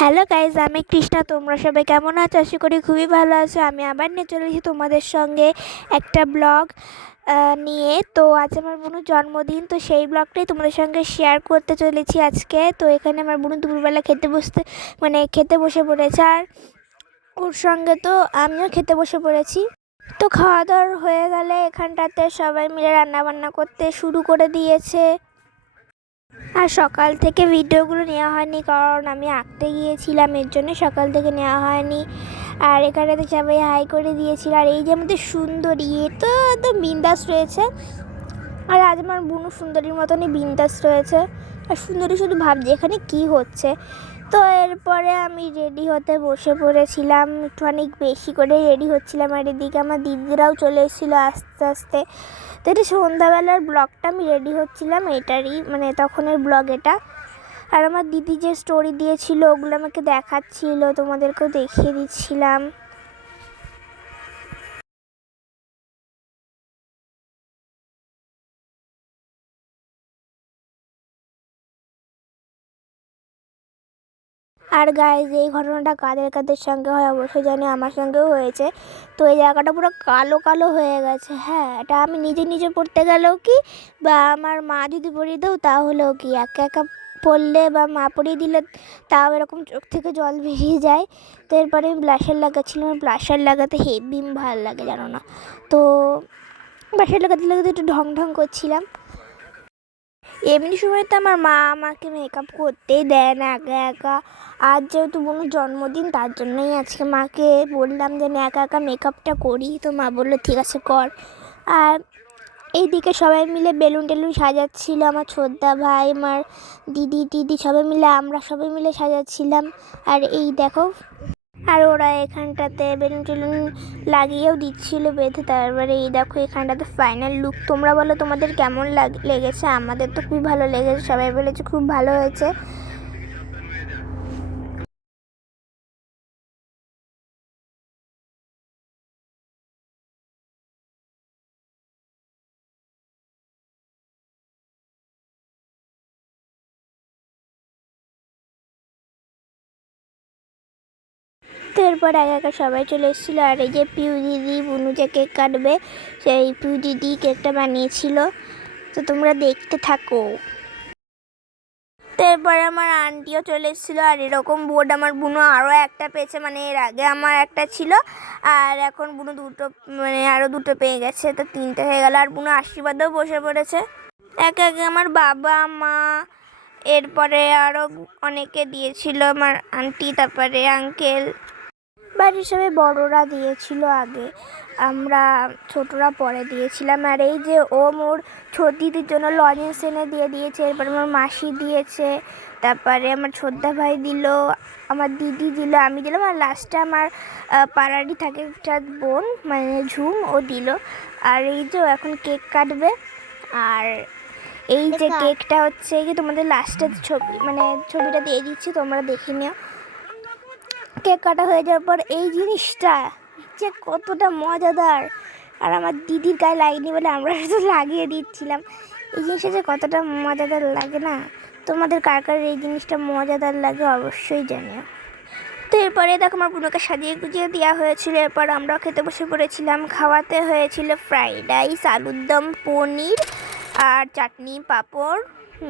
Hello guys, আমি কৃষ্ণা। তোমরা সবাই কেমন আছো? আশা করি খুবই ভালো আছো। আমি আবার নিয়ে চলে এসেছি তোমাদের সঙ্গে একটা ব্লগ নিয়ে। তো আজ আমার বোনের জন্মদিন, তো সেই ব্লগটাই তোমাদের সঙ্গে শেয়ার করতে চলেছি আজকে। তো এখানে আমার বোন দুপুরবেলা খেতে বসে পড়েছে, আর ওর সঙ্গে তো আমিও খেতে বসে পড়েছি। তো খাওয়া দাওয়া হয়ে গেলে এখানটাতে সবাই মিলে রান্নাবান্না করতে শুরু করে দিয়েছে। আর সকাল থেকে ভিডিওগুলো নেওয়া হয়নি, কারণ আমি আঁকতে গিয়েছিলাম, এর জন্য সকাল থেকে নেওয়া হয়নি। আর এখানেতে সবাই হাই করে দিয়েছিল। আর এই যে আমাদের সুন্দরী, এ তো একদম বিন্দাস রয়েছে। আর আজ আমার বুনু সুন্দরীর মতনই বিন্দাস রয়েছে। আর সুন্দরী শুধু ভাবছে এখানে কি হচ্ছে। তো এরপরে আমি রেডি হতে বসে পড়েছিলাম, একটু অনেক বেশি করে রেডি হচ্ছিলাম। আর এদিকে আমার দিদিরাও চলে এসেছিলো আস্তে আস্তে। তো এটা সন্ধ্যাবেলার ব্লগটা, আমি রেডি হচ্ছিলাম এটারই, তখনের ব্লগ এটা। আর আমার দিদি যে স্টোরি দিয়েছিল ওগুলো আমাকে দেখাচ্ছিল, তোমাদেরকেও দেখিয়ে দিচ্ছিলাম। আর গাইজ, এই ঘটনাটা কাদের কাদের সঙ্গে হয় অবশ্যই জানি, আমার সঙ্গেও হয়েছে। তো এই জায়গাটা পুরো কালো কালো হয়ে গেছে। হ্যাঁ, এটা আমি নিজে নিজে পড়তে গেলেও কি, বা আমার মা যদি পরিয়ে দেও তাহলেও কি, একা একা পড়লে বা মা পরিয়ে দিলে তাও এরকম চোখ থেকে জল বেরিয়ে যায়। তো এরপরে আমি ব্লাশার লাগাচ্ছিলাম। ব্লাশার লাগাতে হেভি ভালো লাগে, জানো না? তো ব্লাশার লাগাতে লাগাতে একটু ঢং ঢং করছিলাম। এমনি সময় তো আমার মা আমাকে মেকআপ করতেই দেয় না একা একা। আজ যেহেতু বোনের জন্মদিন, তার জন্যই আজকে মাকে বললাম যে আমি একা একা মেকআপটা করি। তো মা বললো ঠিক আছে কর। আর এইদিকে সবাই মিলে বেলুন টেলুন সাজাচ্ছিল, আমার ছোটদা ভাই, আমার দিদি আমরা সবাই মিলে সাজাচ্ছিলাম। আর এই দেখো, আর ওরা এখানটাতে বেলুন টেলুন লাগিয়েও দিচ্ছিল বেঁধে। তারপরে এই দেখো এখানটাতে ফাইনাল লুক। তোমরা বলো তোমাদের কেমন লেগেছে? আমাদের তো খুব ভালো লেগেছে, সবাই বলেছে খুব ভালো হয়েছে। তো এরপর একা একা সবাই চলে এসেছিলো। আর এই যে পিউ দিদি, বুনু যে কেক কাটবে, সেই পিউ দিদি কেকটা বানিয়েছিল। তো তোমরা দেখতে থাকো। তো এরপরে আমার আন্টিও চলে এসেছিলো। আর এরকম বোর্ড আমার বুনু আরও একটা পেয়েছে, এর আগে আমার একটা ছিল, আর এখন বুনু দুটো, আরও দুটো পেয়ে গেছে। তো তিনটে হয়ে গেল। আর বুনু আশীর্বাদেও বসে পড়েছে। একে একে আমার বাবা, মা, এরপরে আরও অনেকে দিয়েছিল, আমার আন্টি, তারপরে আঙ্কেল, বাড়ির সবাই বড়রা দিয়েছিল আগে, আমরা ছোটরা পরে দিয়েছিলাম। আর এই যে ও মোর ছোট দিদির জন্য লজেন্স এনে দিয়ে দিয়েছে। এরপরে আমার মাসি দিয়েছে, তারপরে আমার ছোটদা ভাই দিল, আমার দিদি দিল, আমি দিলাম। আর লাস্টে আমার পাড়ারই থাকে একটা বোন, ঝুম, ও দিল। আর এই যে এখন কেক কাটবে। আর এই যে কেকটা হচ্ছে কি, তোমাদের লাস্টে ছবিটা দিয়ে দিচ্ছি, তোমরা দেখে নিও। কেক কাটা হয়ে যাওয়ার পর এই জিনিসটা যে কতটা মজাদার, আর আমার দিদির গায়ে লাগেনি বলে আমরা শুধু লাগিয়ে দিচ্ছিলাম। এই জিনিসটা যে কতটা মজাদার লাগে না? তোমাদের কার কার এই জিনিসটা মজাদার লাগে অবশ্যই জানিও। তো এরপরে দেখো আমার বুনোকে সাজিয়ে গুজিয়ে দেওয়া হয়েছিল। এরপর আমরাও খেতে বসে পড়েছিলাম। খাওয়াতে হয়েছিল ফ্রাইড রাইস, আলুর দম, পনির, আর চাটনি, পাঁপড়,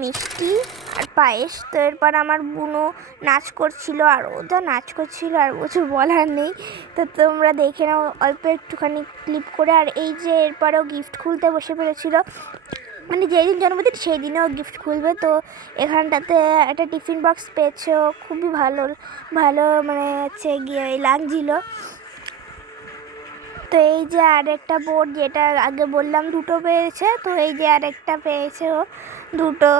মিষ্টি আর পায়েস। তো এরপর আমার বুনো নাচ করছিল, আর ও যা নাচ করছিল আর কিছু বলার নেই। তো তোমরা দেখে নাও অল্প একটুখানি ক্লিপ করে। আর এই যে এরপরেও গিফট খুলতে বসে পড়েছিল, যেই দিন জন্মদিন সেই দিনেও গিফট খুলবে। তো এখানটাতে একটা টিফিন বক্স পেয়েছে, খুবই ভালো ভালো হচ্ছে গিয়ে লাগছিল। তো এই যে আরেকটা বোর্ড, যেটা আগে বললাম দুটো পেয়েছে, তো এই যে আরেকটা পেয়েছে ও, দুটো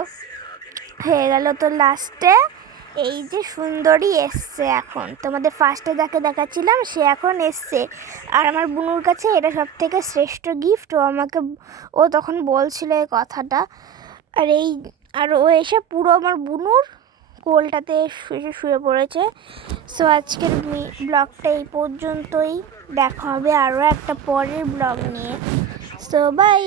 হয়ে গেল। তো লাস্টে এই যে সুন্দরী এসছে এখন, তোমাদের ফার্স্টে যাকে দেখাচ্ছিলাম সে এখন এসছে। আর আমার বুনুর কাছে এটা সব থেকে শ্রেষ্ঠ গিফট, ও তখন বলছিল এই কথাটা। আর ও এসে পুরো আমার বুনুর কোলটাতে শুয়ে পড়েছে। সো আজকের ব্লগটা এই পর্যন্তই, দেখা হবে আরও একটা পরের ব্লগ নিয়ে। So by.